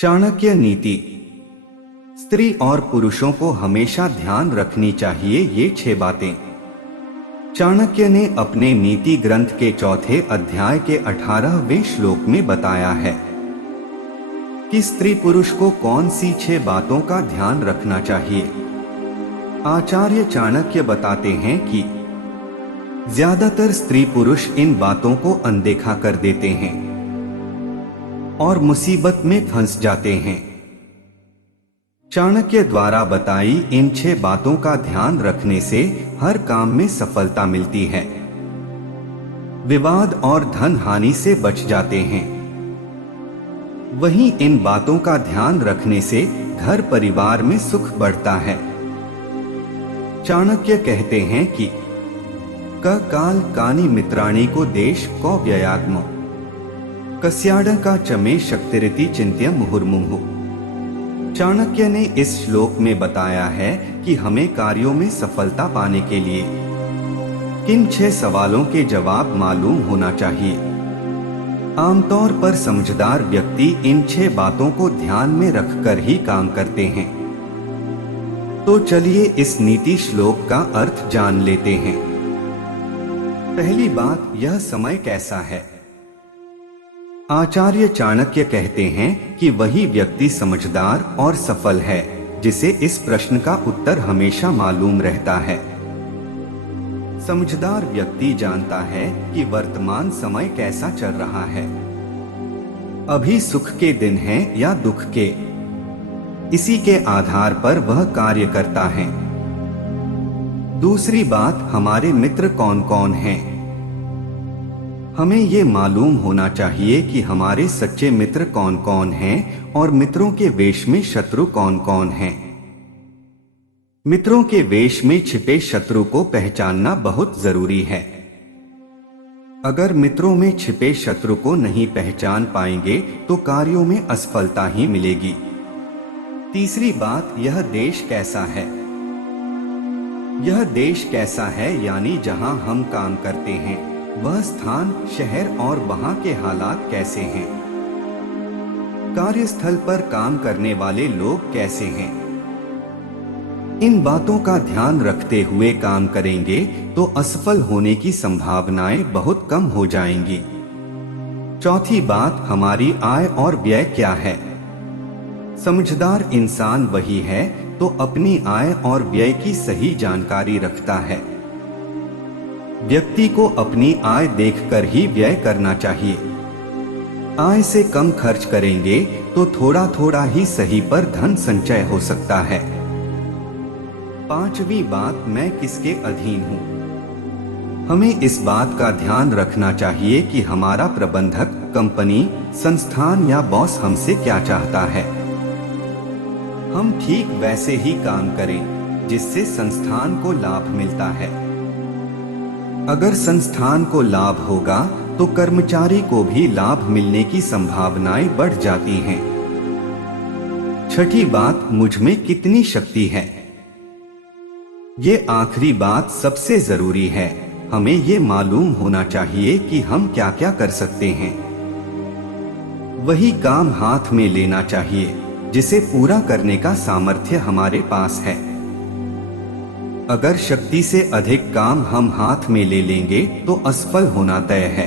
चाणक्य नीति। स्त्री और पुरुषों को हमेशा ध्यान रखनी चाहिए ये 6 बातें। चाणक्य ने अपने नीति ग्रंथ के चौथे अध्याय के 18वें श्लोक में बताया है कि स्त्री पुरुष को कौन सी 6 बातों का ध्यान रखना चाहिए। आचार्य चाणक्य बताते हैं कि ज्यादातर स्त्री पुरुष इन बातों को अनदेखा कर देते हैं और मुसीबत में फंस जाते हैं। चाणक्य द्वारा बताई इन 6 बातों का ध्यान रखने से हर काम में सफलता मिलती है, विवाद और धन हानि से बच जाते हैं। वहीं इन बातों का ध्यान रखने से घर परिवार में सुख बढ़ता है। चाणक्य कहते हैं कि क काल कानी मित्राणी को देश को व्ययात्म कस्याड का चमे शक्तिरिति चिंत्य मुहुर्मुहु। चाणक्य ने इस श्लोक में बताया है कि हमें कार्यों में सफलता पाने के लिए किन 6 सवालों के जवाब मालूम होना चाहिए। आमतौर पर समझदार व्यक्ति इन 6 बातों को ध्यान में रखकर ही काम करते हैं। तो चलिए इस नीति श्लोक का अर्थ जान लेते हैं। पहली बात, यह समय कैसा है। आचार्य चाणक्य कहते हैं कि वही व्यक्ति समझदार और सफल है जिसे इस प्रश्न का उत्तर हमेशा मालूम रहता है। समझदार व्यक्ति जानता है कि वर्तमान समय कैसा चल रहा है, अभी सुख के दिन हैं या दुख के। इसी के आधार पर वह कार्य करता है। दूसरी बात, हमारे मित्र कौन कौन हैं। हमें ये मालूम होना चाहिए कि हमारे सच्चे मित्र कौन कौन हैं और मित्रों के वेश में शत्रु कौन कौन हैं। मित्रों के वेश में छिपे शत्रु को पहचानना बहुत जरूरी है। अगर मित्रों में छिपे शत्रु को नहीं पहचान पाएंगे तो कार्यों में असफलता ही मिलेगी। तीसरी बात, यह देश कैसा है। यह देश कैसा है यानी जहां हम काम करते हैं वह स्थान, शहर और वहां के हालात कैसे हैं। कार्यस्थल पर काम करने वाले लोग कैसे हैं। इन बातों का ध्यान रखते हुए काम करेंगे तो असफल होने की संभावनाएं बहुत कम हो जाएंगी। चौथी बात, हमारी आय और व्यय क्या है। समझदार इंसान वही है तो अपनी आय और व्यय की सही जानकारी रखता है। व्यक्ति को अपनी आय देखकर ही व्यय करना चाहिए। आय से कम खर्च करेंगे तो थोड़ा थोड़ा ही सही पर धन संचय हो सकता है। पांचवी बात, मैं किसके अधीन हूँ। हमें इस बात का ध्यान रखना चाहिए कि हमारा प्रबंधक, कंपनी, संस्थान या बॉस हमसे क्या चाहता है। हम ठीक वैसे ही काम करें जिससे संस्थान को लाभ मिलता है। अगर संस्थान को लाभ होगा तो कर्मचारी को भी लाभ मिलने की संभावनाएं बढ़ जाती हैं। छठी बात, मुझ में कितनी शक्ति है। ये आखिरी बात सबसे जरूरी है। हमें ये मालूम होना चाहिए कि हम क्या क्या कर सकते हैं। वही काम हाथ में लेना चाहिए जिसे पूरा करने का सामर्थ्य हमारे पास है। अगर शक्ति से अधिक काम हम हाथ में ले लेंगे तो असफल होना तय है।